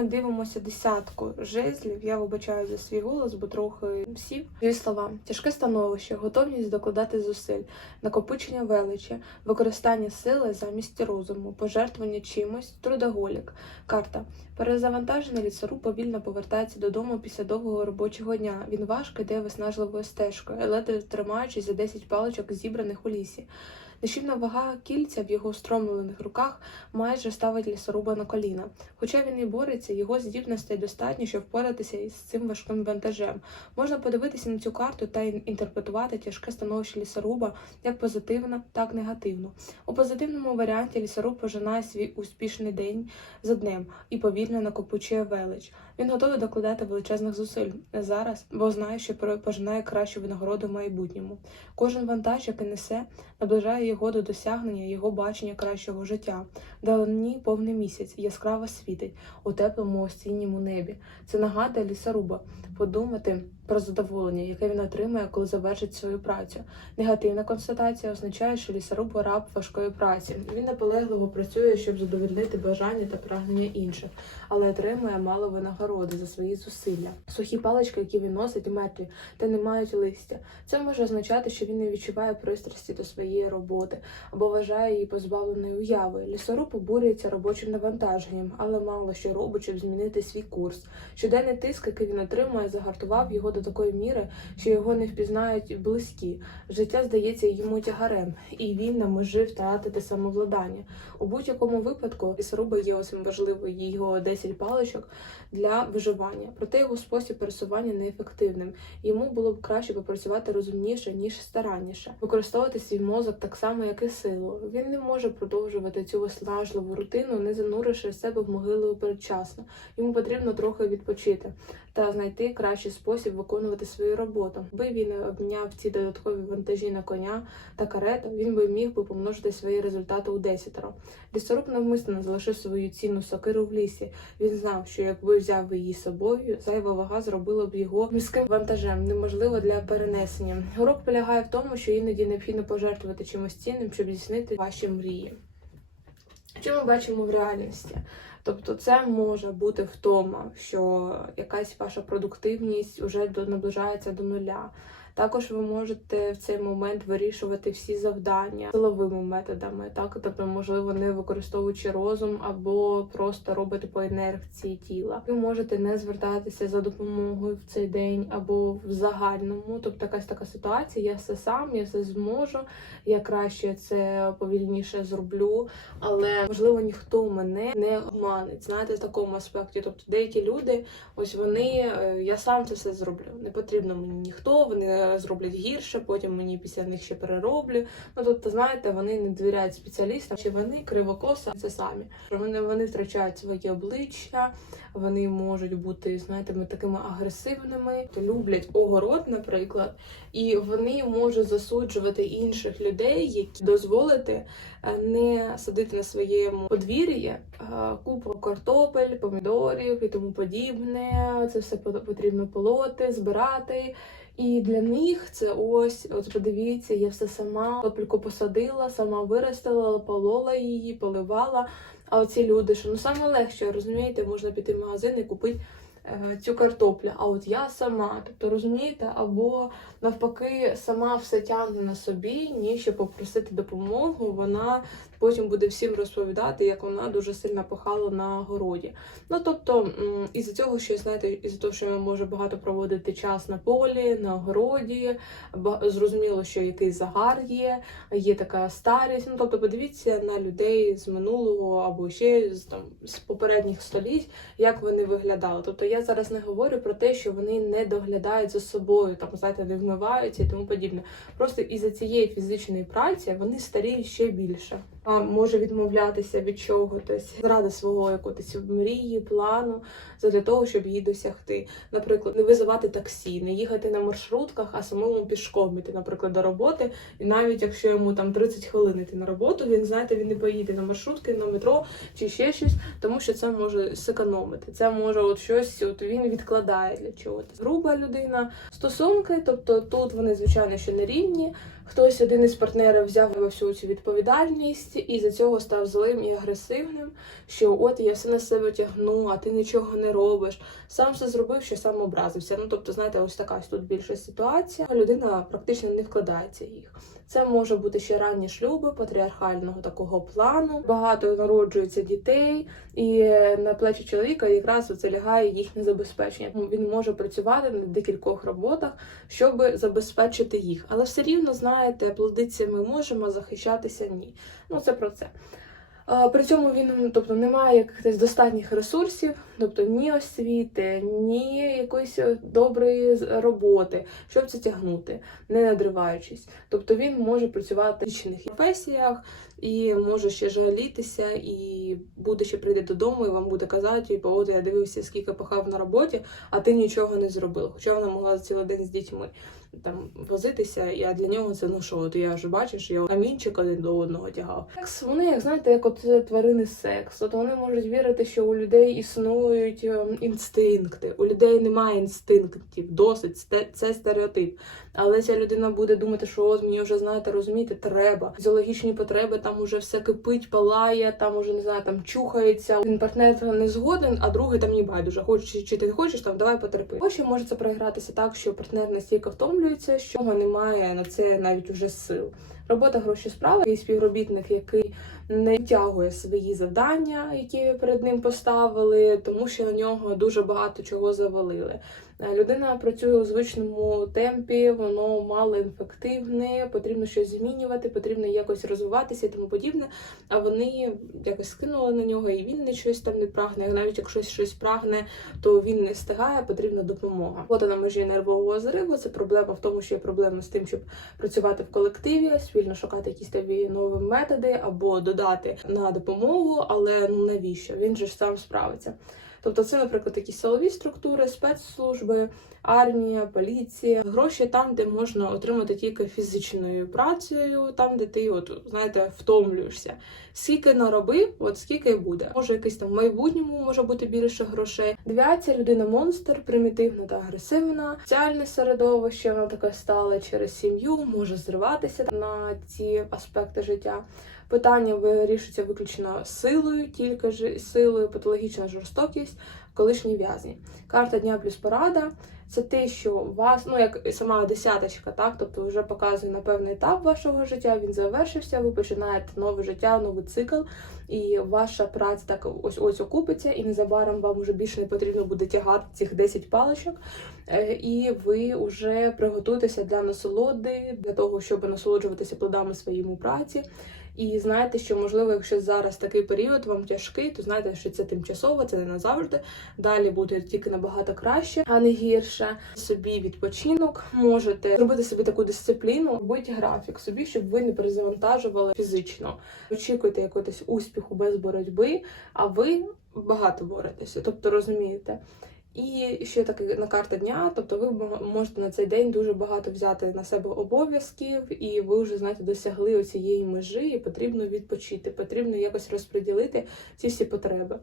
ми дивимося десятку жезлів, я вибачаю за свій голос, бо трохи сів. Дві слова: тяжке становище, готовність докладати зусиль, накопичення величі, використання сили замість розуму, пожертвування чимось, трудоголік. Карта. Перезавантажений лісоруб повільно повертається додому після довгого робочого дня. Він важко йде виснажливою стежкою, ледве тримаючись за 10 паличок, зібраних у лісі. Нещівна вага кільця в його стромлених руках майже ставить лісоруба на коліна. Хоча він і бореться, його здібностей достатньо, щоб впоратися із цим важким вантажем. Можна подивитися на цю карту та інтерпретувати тяжке становище лісоруба як позитивно, так і негативно. У позитивному варіанті лісоруб пожинає свій успішний день за днем і повільно накопичує велич. Він готовий докладати величезних зусиль зараз, бо знає, що пожинає кращу винагороду в майбутньому. Кожен вантаж, який несе, наближає його до досягнення його бачення кращого життя. Далині повний місяць яскраво світить у теплому осінньому небі. Це нагадує лісоруба подумати про задоволення, яке він отримає, коли завершить свою працю. Негативна констатація означає, що лісоруб раб важкої праці. Він наполегливо працює, щоб задовольнити бажання та прагнення інших, але отримує мало винагороди за свої зусилля. Сухі палички, які він носить, мертві та не мають листя. Це може означати, що він не відчуває пристрасті до своєї роботи або вважає її позбавленою уяви. Лісоруб обурюється робочим навантаженням, але мало що робить, щоб змінити свій курс. Щоденний тиск, який він отримує, загартував його до такої міри, що його не впізнають близькі. Життя здається йому тягарем, і він на межі втратити самовладання. У будь-якому випадку лісоруба є осім важливою його 10 паличок для виживання. Проте його спосіб пересування неефективним. Йому було б краще попрацювати розумніше ніж старанніше, використовувати свій мозок так само, як і силу. Він не може продовжувати цю виснажливу рутину, не зануривши себе в могилу передчасно. Йому потрібно трохи відпочити та знайти кращий спосіб виконувати свою роботу. Би він обміняв ці додаткові вантажі на коня та карету, він би міг би помножити свої результати у десятеро. Лісоруб навмисно залишив свою цінну сокиру в лісі. Він знав, що якби взяв її з собою, зайва вага зробила б його міським вантажем, неможливо для перенесення. Урок полягає в тому, що іноді необхідно пожертвувати чимось цінним, щоб здійснити ваші мрії. Що ми бачимо в реальності? Тобто це може бути втома, що якась ваша продуктивність вже наближається до нуля. Також ви можете в цей момент вирішувати всі завдання силовими методами, так тобто, можливо, не використовуючи розум або просто робити по інерції тіла. Ви можете не звертатися за допомогою в цей день або в загальному. Тобто якась така ситуація, я все сам, я все зможу, я краще це повільніше зроблю, але можливо ніхто мене не обманить. Знаєте, в такому аспекті. Тобто деякі люди, ось вони, е, я сам це все зроблю. Не потрібно мені ніхто, вони зроблять гірше, потім мені після них ще перероблю. Ну тобто, знаєте, вони не довіряють спеціалістам, чи вони кривокоса це самі. Вони, вони втрачають своє обличчя, вони можуть бути, знаєте, такими агресивними, то люблять огород, наприклад, і вони можуть засуджувати інших людей, які дозволити е, не садити на своєму подвір'ї е, купу картопель, помідорів і тому подібне. Це все потрібно полоти, збирати. І для них це ось, от подивіться, я все сама капельку посадила, сама виростила, полола її, поливала. А оці люди, що ну саме легше, розумієте, можна піти в магазин і купити е, цю картоплю. А от я сама, тобто розумієте, або навпаки, сама все тягне на собі, ніж попросити допомогу, вона потім буде всім розповідати, як вона дуже сильно пахала на городі. Ну тобто, із-за цього, що знаєте, із-за того, що може багато проводити час на полі, на городі, зрозуміло, що якийсь загар є, є така старість. Ну тобто, подивіться на людей з минулого або ще з там з попередніх століть, як вони виглядали. Тобто я зараз не говорю про те, що вони не доглядають за собою, там знаєте, не вмиваються і тому подібне. Просто із-за цієї фізичної праці вони старіють ще більше. Може відмовлятися від чогось заради свого якогось мрії, плану, для того, щоб її досягти. Наприклад, не визивати таксі, не їхати на маршрутках, а самому пішком іти, наприклад, до роботи. І навіть якщо йому там 30 хвилин йти на роботу, він знаєте, він не поїде на маршрутки, на метро чи ще щось, тому що це може зекономити. Це може от щось, от він відкладає для чогось. Груба людина, стосунки, тобто тут вони звичайно що не рівні. Хтось один із партнерів взяв всю цю відповідальність і за цього став злим і агресивним. Що от я все на себе тягну, а ти нічого не робиш. Сам все зробив, що сам образився. Ну тобто, знаєте, ось така тут більша ситуація. Людина практично не вкладається їх. Це може бути ще ранні шлюби патріархального такого плану. Багато народжується дітей, і на плечі чоловіка якраз оце лягає їхнє забезпечення. Ну, Він може працювати на декількох роботах, щоб забезпечити їх. Але все рівно, знаєте, ми можемо, захищатися ні. Ну це про це. При цьому він, тобто, не має якихось достатніх ресурсів, тобто ні освіти, ні якоїсь е, доброї роботи, щоб це тягнути, не надриваючись. Тобто він може працювати в інших професіях і може ще жалітися, і буде ще прийде додому, і вам буде казати, типу, от я дивився, скільки пахав на роботі, а ти нічого не зробила. Хоча вона могла цілий день з дітьми там возитися, і а для нього це ну що, от я вже бачиш, я камінчик один до одного тягав. Секс, вони, як знаєте, як от тварини секс. От вони можуть вірити, що у людей існують ем, інстинкти. У людей немає інстинктів, досить це стереотип. Але ця людина буде думати, що от мені вже знаєте, розумієте, треба. Фізіологічні потреби там уже все кипить, палає, там уже не знаю, там чухається. Один партнер не згоден, а другий там ні байдуже. Хочеш чи ти хочеш, там давай потерпи. Ось може це проігратися так, що партнер настільки втомлюється, що в нього немає на це навіть уже сил. Робота гроші справи і співробітник, який не втягує свої завдання, які перед ним поставили, тому що на нього дуже багато чого завалили. Е, Людина працює у звичному темпі, воно мало ефективне, потрібно щось змінювати, потрібно якось розвиватися і тому подібне. А вони якось скинули на нього, і він не щось там не прагне. Навіть якщо щось прагне, то він не встигає, потрібна допомога. Робота на межі нервового зриву це проблема в тому, що є проблема з тим, щоб працювати в колективі, спільно шукати якісь нові нові методи або додати на допомогу, але ну навіщо? Він же ж сам справиться. Тобто, це, наприклад, якісь силові структури, спецслужби, армія, поліція, гроші там, де можна отримати тільки фізичною працею, там, де ти, от знаєте, втомлюєшся. Скільки наробив, от скільки й буде. Може, якийсь там в майбутньому може бути більше грошей. Девіація людина монстр, примітивна та агресивна. Соціальне середовище вона така стала через сім'ю, може зриватися на ці аспекти життя. Питання вирішується виключно силою, тільки ж силою, патологічна жорстокість, колишні в'язні. Карта дня плюс порада це те, що вас, ну як сама десяточка, так, тобто вже показує на певний етап вашого життя, він завершився, ви починаєте нове життя, новий цикл, і ваша праця так ось ось окупиться, і незабаром вам вже більше не потрібно буде тягати цих 10 паличок. Е, І ви вже приготуєтеся для насолоди, для того, щоб насолоджуватися плодами своєї праці. І знаєте, що можливо, якщо зараз такий період вам тяжкий, то знаєте, що це тимчасово, це не назавжди. Далі буде тільки набагато краще, а не гірше. Собі відпочинок можете зробити собі таку дисципліну, робити графік собі, щоб ви не перезавантажували фізично. Очікуйте якогось успіху без боротьби, а ви багато боретеся, тобто розумієте. І ще таки на карта дня, тобто ви можете на цей день дуже багато взяти на себе обов'язків, і ви вже знаєте досягли оцієї межі, і потрібно відпочити, потрібно якось розподілити ці всі потреби.